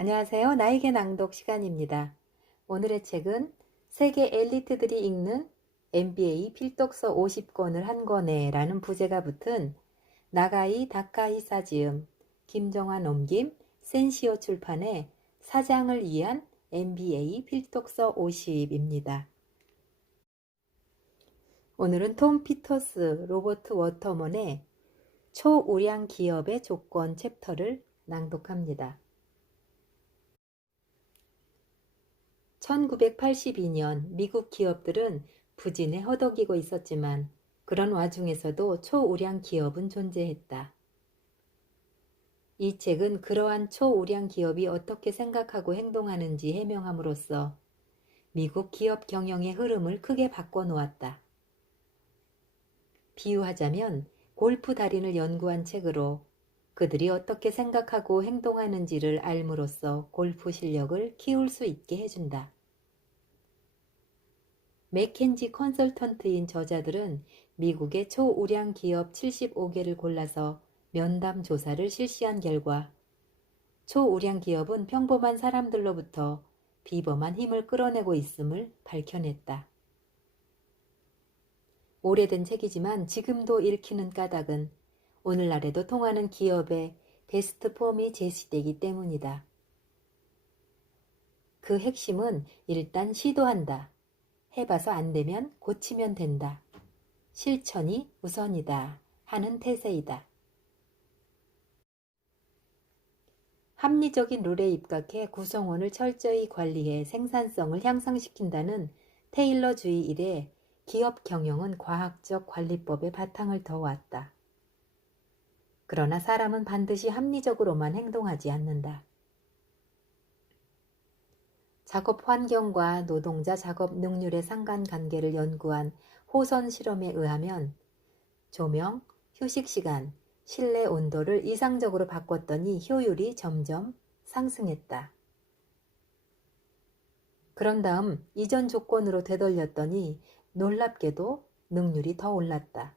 안녕하세요. 나에게 낭독 시간입니다. 오늘의 책은 세계 엘리트들이 읽는 MBA 필독서 50권을 한 권에 라는 부제가 붙은 나가이 다카히사 지음, 김정환 옮김, 센시오 출판의 사장을 위한 MBA 필독서 50입니다. 오늘은 톰 피터스, 로버트 워터먼의 초우량 기업의 조건 챕터를 낭독합니다. 1982년 미국 기업들은 부진에 허덕이고 있었지만 그런 와중에서도 초우량 기업은 존재했다. 이 책은 그러한 초우량 기업이 어떻게 생각하고 행동하는지 해명함으로써 미국 기업 경영의 흐름을 크게 바꿔놓았다. 비유하자면 골프 달인을 연구한 책으로 그들이 어떻게 생각하고 행동하는지를 알므로써 골프 실력을 키울 수 있게 해준다. 맥켄지 컨설턴트인 저자들은 미국의 초우량 기업 75개를 골라서 면담 조사를 실시한 결과 초우량 기업은 평범한 사람들로부터 비범한 힘을 끌어내고 있음을 밝혀냈다. 오래된 책이지만 지금도 읽히는 까닭은 오늘날에도 통하는 기업의 베스트 폼이 제시되기 때문이다. 그 핵심은 일단 시도한다. 해봐서 안 되면 고치면 된다. 실천이 우선이다 하는 태세이다. 합리적인 룰에 입각해 구성원을 철저히 관리해 생산성을 향상시킨다는 테일러주의 이래 기업 경영은 과학적 관리법의 바탕을 더왔다. 그러나 사람은 반드시 합리적으로만 행동하지 않는다. 작업 환경과 노동자 작업 능률의 상관관계를 연구한 호선 실험에 의하면 조명, 휴식 시간, 실내 온도를 이상적으로 바꿨더니 효율이 점점 상승했다. 그런 다음 이전 조건으로 되돌렸더니 놀랍게도 능률이 더 올랐다.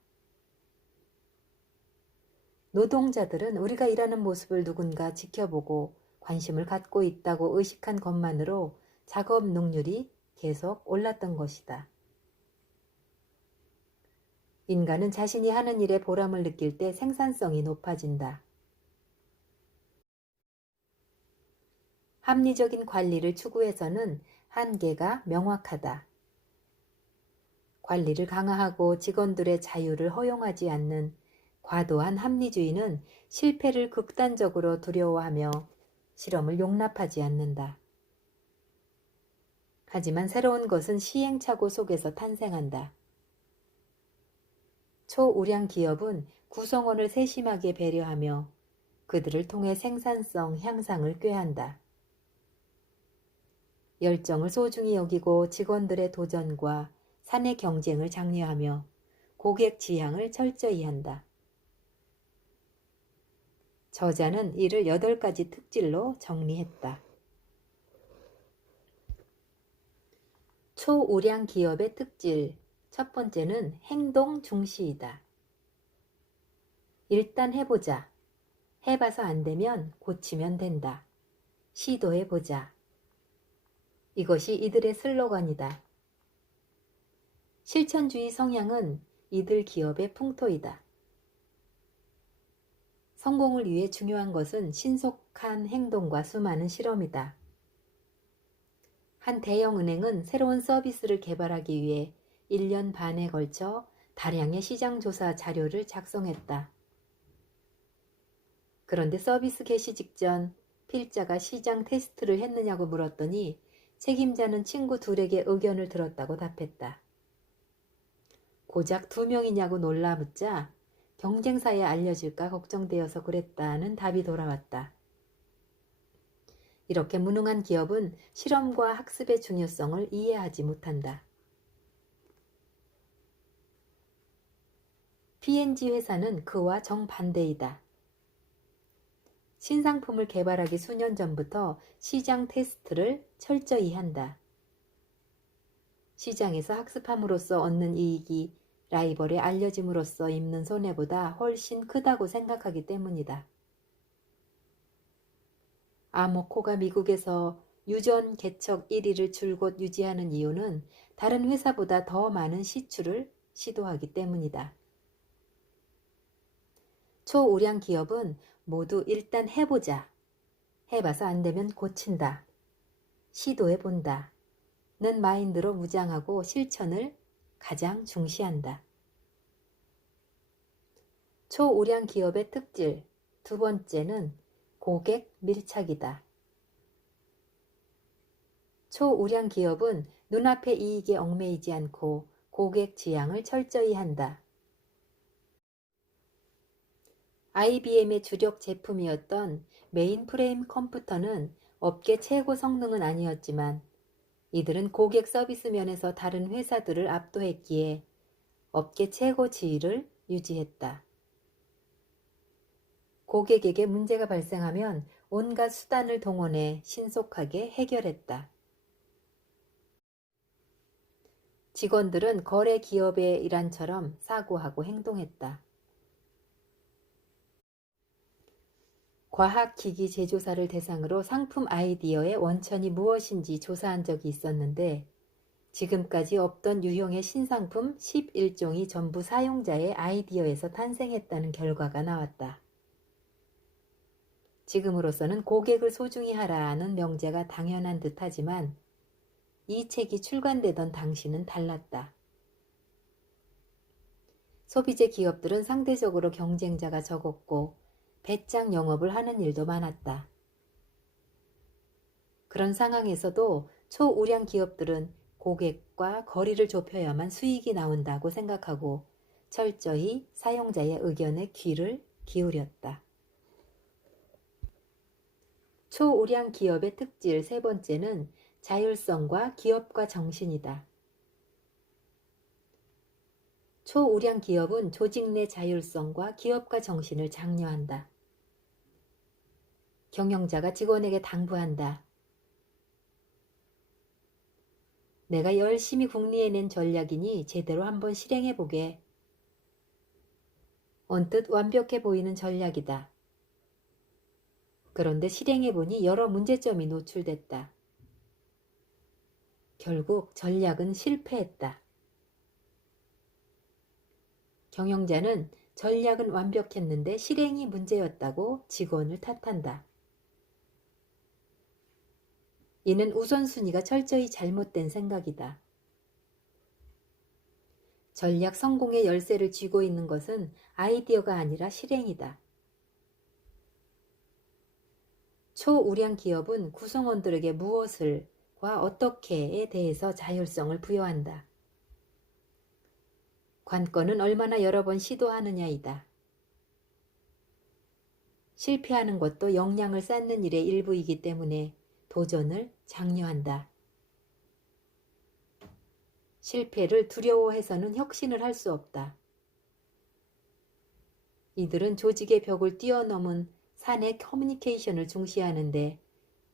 노동자들은 우리가 일하는 모습을 누군가 지켜보고 관심을 갖고 있다고 의식한 것만으로 작업 능률이 계속 올랐던 것이다. 인간은 자신이 하는 일에 보람을 느낄 때 생산성이 높아진다. 합리적인 관리를 추구해서는 한계가 명확하다. 관리를 강화하고 직원들의 자유를 허용하지 않는 과도한 합리주의는 실패를 극단적으로 두려워하며 실험을 용납하지 않는다. 하지만 새로운 것은 시행착오 속에서 탄생한다. 초우량 기업은 구성원을 세심하게 배려하며 그들을 통해 생산성 향상을 꾀한다. 열정을 소중히 여기고 직원들의 도전과 사내 경쟁을 장려하며 고객 지향을 철저히 한다. 저자는 이를 8가지 특질로 정리했다. 초우량 기업의 특질, 첫 번째는 행동 중시이다. 일단 해보자. 해봐서 안 되면 고치면 된다. 시도해보자. 이것이 이들의 슬로건이다. 실천주의 성향은 이들 기업의 풍토이다. 성공을 위해 중요한 것은 신속한 행동과 수많은 실험이다. 한 대형 은행은 새로운 서비스를 개발하기 위해 1년 반에 걸쳐 다량의 시장 조사 자료를 작성했다. 그런데 서비스 개시 직전 필자가 시장 테스트를 했느냐고 물었더니 책임자는 친구 둘에게 의견을 들었다고 답했다. 고작 2명이냐고 놀라 묻자 경쟁사에 알려질까 걱정되어서 그랬다는 답이 돌아왔다. 이렇게 무능한 기업은 실험과 학습의 중요성을 이해하지 못한다. P&G 회사는 그와 정반대이다. 신상품을 개발하기 수년 전부터 시장 테스트를 철저히 한다. 시장에서 학습함으로써 얻는 이익이 라이벌에 알려짐으로써 입는 손해보다 훨씬 크다고 생각하기 때문이다. 아모코가 미국에서 유전 개척 1위를 줄곧 유지하는 이유는 다른 회사보다 더 많은 시추를 시도하기 때문이다. 초우량 기업은 모두 일단 해보자, 해봐서 안 되면 고친다, 시도해본다 는 마인드로 무장하고 실천을 가장 중시한다. 초우량 기업의 특질 두 번째는 고객 밀착이다. 초우량 기업은 눈앞의 이익에 얽매이지 않고 고객 지향을 철저히 한다. IBM의 주력 제품이었던 메인프레임 컴퓨터는 업계 최고 성능은 아니었지만 이들은 고객 서비스 면에서 다른 회사들을 압도했기에 업계 최고 지위를 유지했다. 고객에게 문제가 발생하면 온갖 수단을 동원해 신속하게 해결했다. 직원들은 거래 기업의 일환처럼 사고하고 행동했다. 과학기기 제조사를 대상으로 상품 아이디어의 원천이 무엇인지 조사한 적이 있었는데 지금까지 없던 유형의 신상품 11종이 전부 사용자의 아이디어에서 탄생했다는 결과가 나왔다. 지금으로서는 고객을 소중히 하라는 명제가 당연한 듯하지만 이 책이 출간되던 당시는 달랐다. 소비재 기업들은 상대적으로 경쟁자가 적었고 배짱 영업을 하는 일도 많았다. 그런 상황에서도 초우량 기업들은 고객과 거리를 좁혀야만 수익이 나온다고 생각하고 철저히 사용자의 의견에 귀를 기울였다. 초우량 기업의 특질 세 번째는 자율성과 기업가 정신이다. 초우량 기업은 조직 내 자율성과 기업가 정신을 장려한다. 경영자가 직원에게 당부한다. 내가 열심히 궁리해낸 전략이니 제대로 한번 실행해보게. 언뜻 완벽해 보이는 전략이다. 그런데 실행해보니 여러 문제점이 노출됐다. 결국 전략은 실패했다. 경영자는 전략은 완벽했는데 실행이 문제였다고 직원을 탓한다. 이는 우선순위가 철저히 잘못된 생각이다. 전략 성공의 열쇠를 쥐고 있는 것은 아이디어가 아니라 실행이다. 초우량 기업은 구성원들에게 무엇을과 어떻게에 대해서 자율성을 부여한다. 관건은 얼마나 여러 번 시도하느냐이다. 실패하는 것도 역량을 쌓는 일의 일부이기 때문에 도전을 장려한다. 실패를 두려워해서는 혁신을 할 수 없다. 이들은 조직의 벽을 뛰어넘은 사내 커뮤니케이션을 중시하는데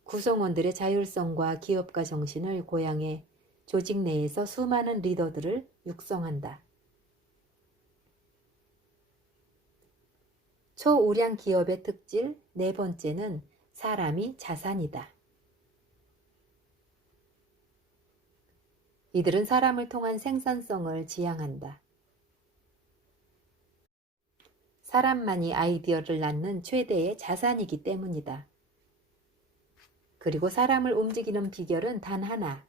구성원들의 자율성과 기업가 정신을 고양해 조직 내에서 수많은 리더들을 육성한다. 초우량 기업의 특질 네 번째는 사람이 자산이다. 이들은 사람을 통한 생산성을 지향한다. 사람만이 아이디어를 낳는 최대의 자산이기 때문이다. 그리고 사람을 움직이는 비결은 단 하나,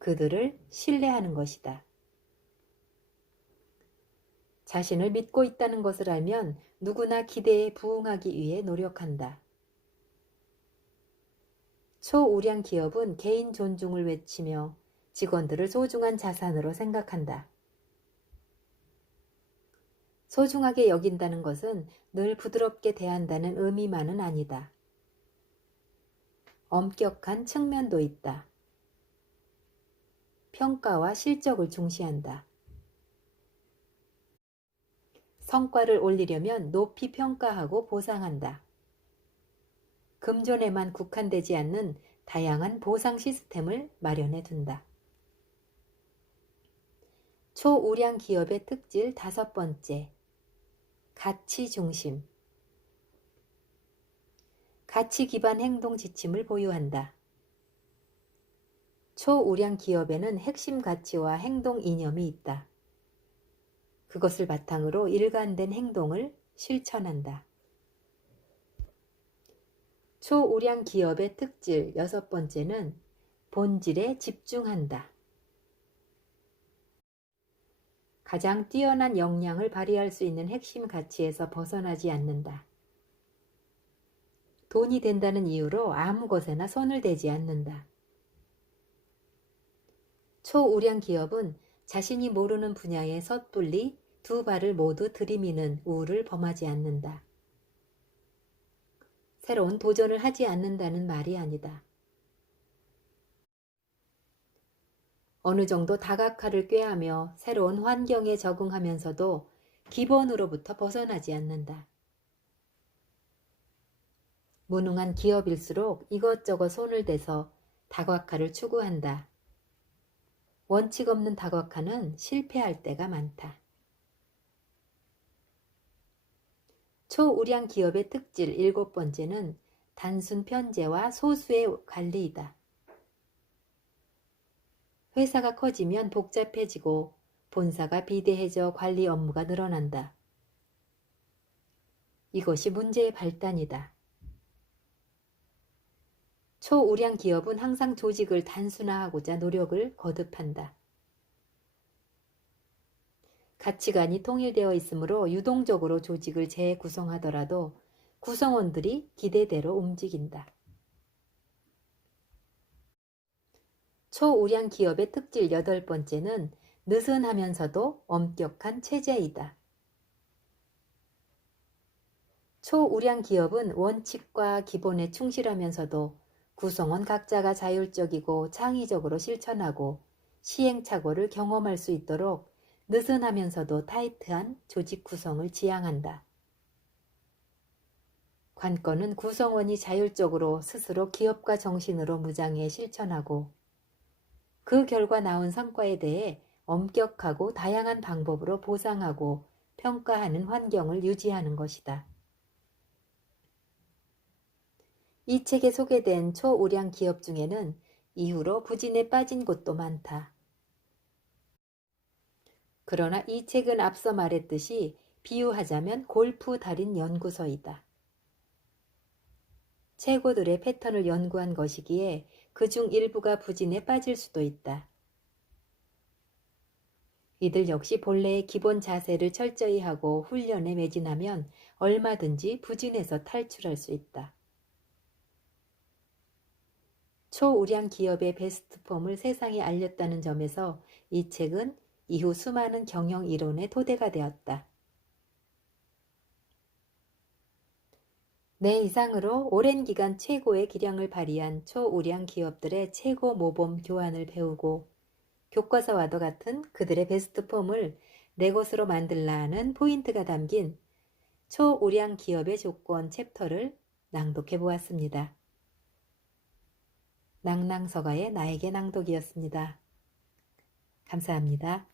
그들을 신뢰하는 것이다. 자신을 믿고 있다는 것을 알면 누구나 기대에 부응하기 위해 노력한다. 초우량 기업은 개인 존중을 외치며 직원들을 소중한 자산으로 생각한다. 소중하게 여긴다는 것은 늘 부드럽게 대한다는 의미만은 아니다. 엄격한 측면도 있다. 평가와 실적을 중시한다. 성과를 올리려면 높이 평가하고 보상한다. 금전에만 국한되지 않는 다양한 보상 시스템을 마련해 둔다. 초우량 기업의 특질 다섯 번째, 가치 중심. 가치 기반 행동 지침을 보유한다. 초우량 기업에는 핵심 가치와 행동 이념이 있다. 그것을 바탕으로 일관된 행동을 실천한다. 초우량 기업의 특질 6번째는 본질에 집중한다. 가장 뛰어난 역량을 발휘할 수 있는 핵심 가치에서 벗어나지 않는다. 돈이 된다는 이유로 아무 것에나 손을 대지 않는다. 초우량 기업은 자신이 모르는 분야에 섣불리 두 발을 모두 들이미는 우를 범하지 않는다. 새로운 도전을 하지 않는다는 말이 아니다. 어느 정도 다각화를 꾀하며 새로운 환경에 적응하면서도 기본으로부터 벗어나지 않는다. 무능한 기업일수록 이것저것 손을 대서 다각화를 추구한다. 원칙 없는 다각화는 실패할 때가 많다. 초우량 기업의 특질 7번째는 단순 편제와 소수의 관리이다. 회사가 커지면 복잡해지고 본사가 비대해져 관리 업무가 늘어난다. 이것이 문제의 발단이다. 초우량 기업은 항상 조직을 단순화하고자 노력을 거듭한다. 가치관이 통일되어 있으므로 유동적으로 조직을 재구성하더라도 구성원들이 기대대로 움직인다. 초우량 기업의 특질 8번째는 느슨하면서도 엄격한 체제이다. 초우량 기업은 원칙과 기본에 충실하면서도 구성원 각자가 자율적이고 창의적으로 실천하고 시행착오를 경험할 수 있도록 느슨하면서도 타이트한 조직 구성을 지향한다. 관건은 구성원이 자율적으로 스스로 기업가 정신으로 무장해 실천하고 그 결과 나온 성과에 대해 엄격하고 다양한 방법으로 보상하고 평가하는 환경을 유지하는 것이다. 이 책에 소개된 초우량 기업 중에는 이후로 부진에 빠진 곳도 많다. 그러나 이 책은 앞서 말했듯이 비유하자면 골프 달인 연구서이다. 최고들의 패턴을 연구한 것이기에 그중 일부가 부진에 빠질 수도 있다. 이들 역시 본래의 기본 자세를 철저히 하고 훈련에 매진하면 얼마든지 부진에서 탈출할 수 있다. 초우량 기업의 베스트 폼을 세상에 알렸다는 점에서 이 책은 이후 수많은 경영 이론의 토대가 되었다. 네, 이상으로 오랜 기간 최고의 기량을 발휘한 초우량 기업들의 최고 모범 교환을 배우고 교과서와도 같은 그들의 베스트 폼을 내 것으로 만들라 하는 포인트가 담긴 초우량 기업의 조건 챕터를 낭독해 보았습니다. 낭낭서가의 나에게 낭독이었습니다. 감사합니다.